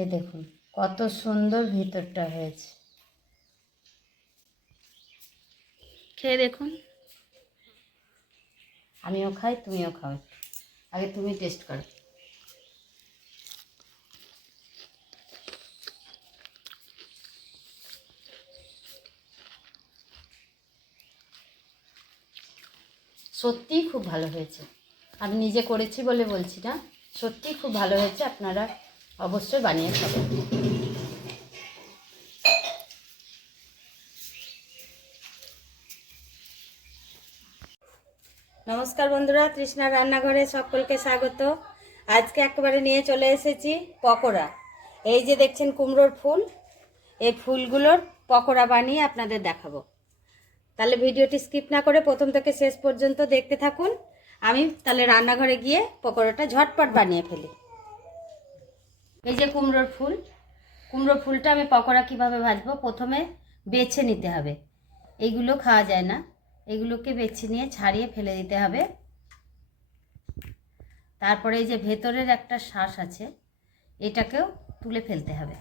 এই দেখুন কত সুন্দর ভিতরটা হয়েছে। খেয়ে দেখুন। আমিও খাই তুমিও খাও। আগে তুমি টেস্ট করো। সত্যিই খুব ভালো হয়েছে। আমি নিজে করেছি বলে বলছি না। সত্যিই খুব ভালো হয়েছে। আপনারা অবশ্যই বানিয়ে খাবেন নমস্কার বন্ধুরা, তৃষ্ণা রান্নাঘরে সকলকে স্বাগত। আজকে একেবারে নিয়ে চলে এসেছি পকোড়া। এই যে দেখছেন কুমড়োর ফুল, এই ফুলগুলোর পকোড়া বানিয়ে আপনাদের দেখাবো। তাহলে ভিডিওটি স্কিপ না করে প্রথম থেকে শেষ পর্যন্ত দেখতে থাকুন। আমি তাহলে রান্নাঘরে গিয়ে পকোড়াটা ঝটপট বানিয়ে ফেলি। এই যে কুমড়োর ফুল কুমড়ো ফুলটা আমি পকোড়া কীভাবে ভাজবো? প্রথমে বেছে নিতে হবে। এইগুলো খাওয়া যায় না। এগুলোকে বেছে নিয়ে ছাড়িয়ে ফেলে দিতে হবে। তারপরে এই যে ভেতরের একটা শ্বাস আছে, এটাকেও তুলে ফেলতে হবে।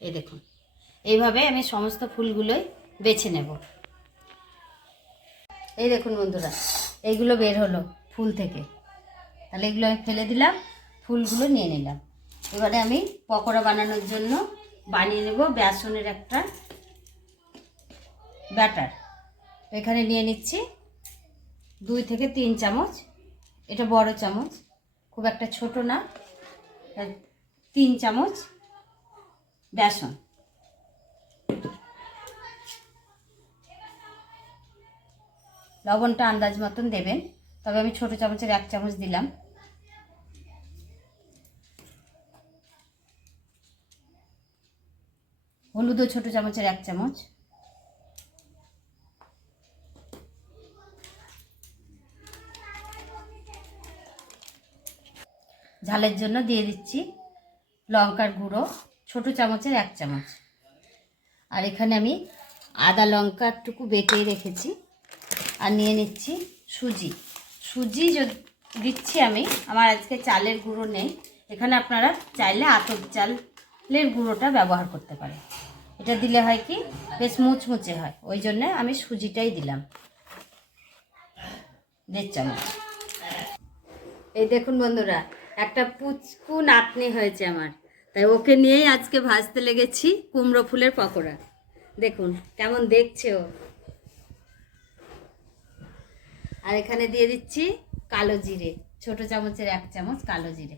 এই দেখুন, এইভাবে আমি সমস্ত ফুলগুলোই বেছে নেব। এই দেখুন বন্ধুরা, এইগুলো বের হলো ফুল থেকে। তাহলে এগুলো আমি ফেলে দিলাম। ফুলগুলো নিয়ে নিলাম। এবারে আমি পকোড়া বানানোর জন্য বানিয়ে নেব বেসনের একটা ব্যাটার। এখানে নিয়ে নিচ্ছি দুই থেকে তিন চামচ। এটা বড় চামচ, খুব একটা ছোট না। তিন চামচ বেসন। লবণটা আন্দাজ মতন দেবেন, তবে আমি ছোট চামচের এক চামচ দিলাম। হলুদও ছোট চামচের এক চামচ। ঝালের জন্য দিয়ে দিচ্ছি লঙ্কার গুঁড়ো, ছোট চামচের এক চামচ। আর এখানে আমি আদা লঙ্কা একটুকু বেটে রেখেছি। আর নিয়ে নিচ্ছি সুজি। সুজি দিচ্ছি আমি, আমার আজকে চালের গুঁড়ো নেই। এখানে আপনারা চাইলে আতপ চালের গুঁড়োটা ব্যবহার করতে পারে। এটা দিলে হয় কি? বেশ মুচমুচে হয়। ওই জন্য আমি সুজিটাই দিলাম। দেড় চামচ। এই দেখুন বন্ধুরা, একটা পুচকু নাতনি হয়েছে আমার। তাই ওকে নিয়েই আজকে ভাজতে লেগেছি কুমড়ো ফুলের পকোড়া। দেখুন, কেমন দেখছে ও। আর এখানে দিয়ে দিচ্ছি কালো জিরে, ছোট চামচের এক চামচ কালো জিরে।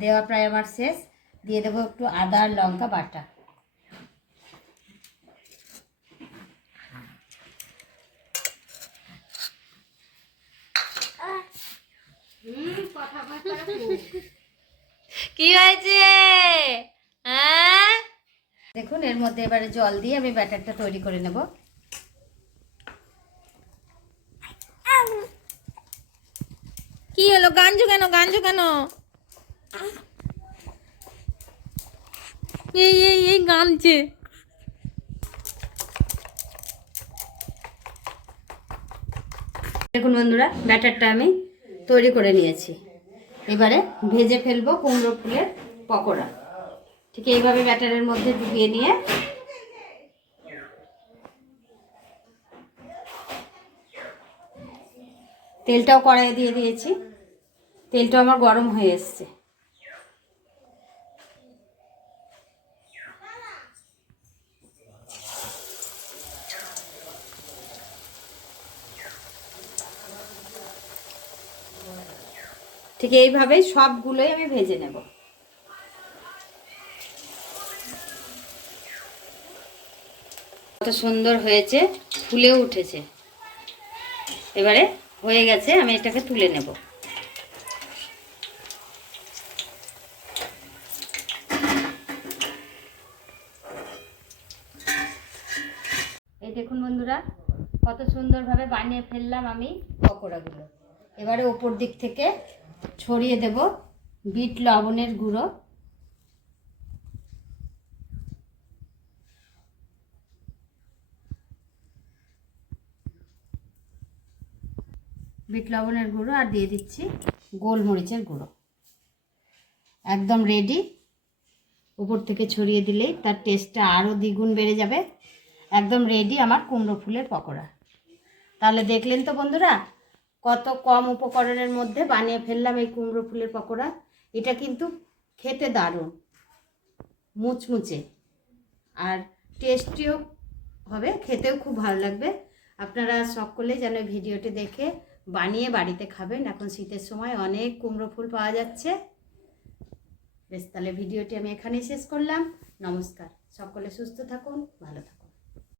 দেওয়া প্রায় আমার শেষ। দিয়ে দেবো একটু আদা আর লঙ্কা বাটা। কি হয়েছে? হ্যাঁ? দেখুন এর মধ্যে এবারে জল দিয়ে আমি ব্যাটারটা তৈরি করে নেব। কি হলো? গাঞ্জু কেন? গাঞ্জু কেন? এই এই এই গামছে দেখুন বন্ধুরা, ব্যাটারটা আমি তৈরি করে নিয়েছি। এবারে ভেজে ফেলব কুমড়ো ফুলের পকোড়া। ঠিক এইভাবে ব্যাটারের মধ্যে ডুবিয়ে নিয়ে তেলটাও কড়াইয়ে দিয়ে দিয়েছি। তেলটা আমার গরম হয়ে এসছে। ঠিক এইভাবেই সবগুলোই আমি ভেজে নেব। কত সুন্দর হয়েছে ফুলেও উঠেছে। এবারে হয়ে গেছে, আমি এটাকে তুলে নেব। এই দেখুন বন্ধুরা, কত সুন্দরভাবে বানিয়ে ফেললাম আমি পকোড়াগুলো। এবারে ওপর দিক থেকে ছড়িয়ে দেব বিট লবণের গুঁড়ো। বিট লবণের গুঁড়ো আর দিয়ে দিচ্ছি গোলমরিচের গুঁড়ো। একদম রেডি উপর থেকে ছড়িয়ে দিলেই তার টেস্টটা আরও দ্বিগুণ বেড়ে যাবে। একদম রেডি আমার কুমড়ো ফুলের পকোড়া। তাহলে দেখলেন তো বন্ধুরা কত কম উপকরণের মধ্যে বানিয়ে ফেললাম এই কুমড়ো ফুলের পকোড়া। এটা কিন্তু খেতে দারুণ। মুচমুচে। আর টেস্টিও হবে, খেতেও খুব ভালো লাগবে। আপনারা সকলে যেন ভিডিওটি দেখে বানিয়ে বাড়িতে খাবেন। এখন শীতের সময় অনেক কুমড়ো ফুল পাওয়া যাচ্ছে। বেশ, তাহলে ভিডিওটি আমি এখানেই শেষ করলাম। নমস্কার। সকলে সুস্থ থাকুন, ভালো থাকুন।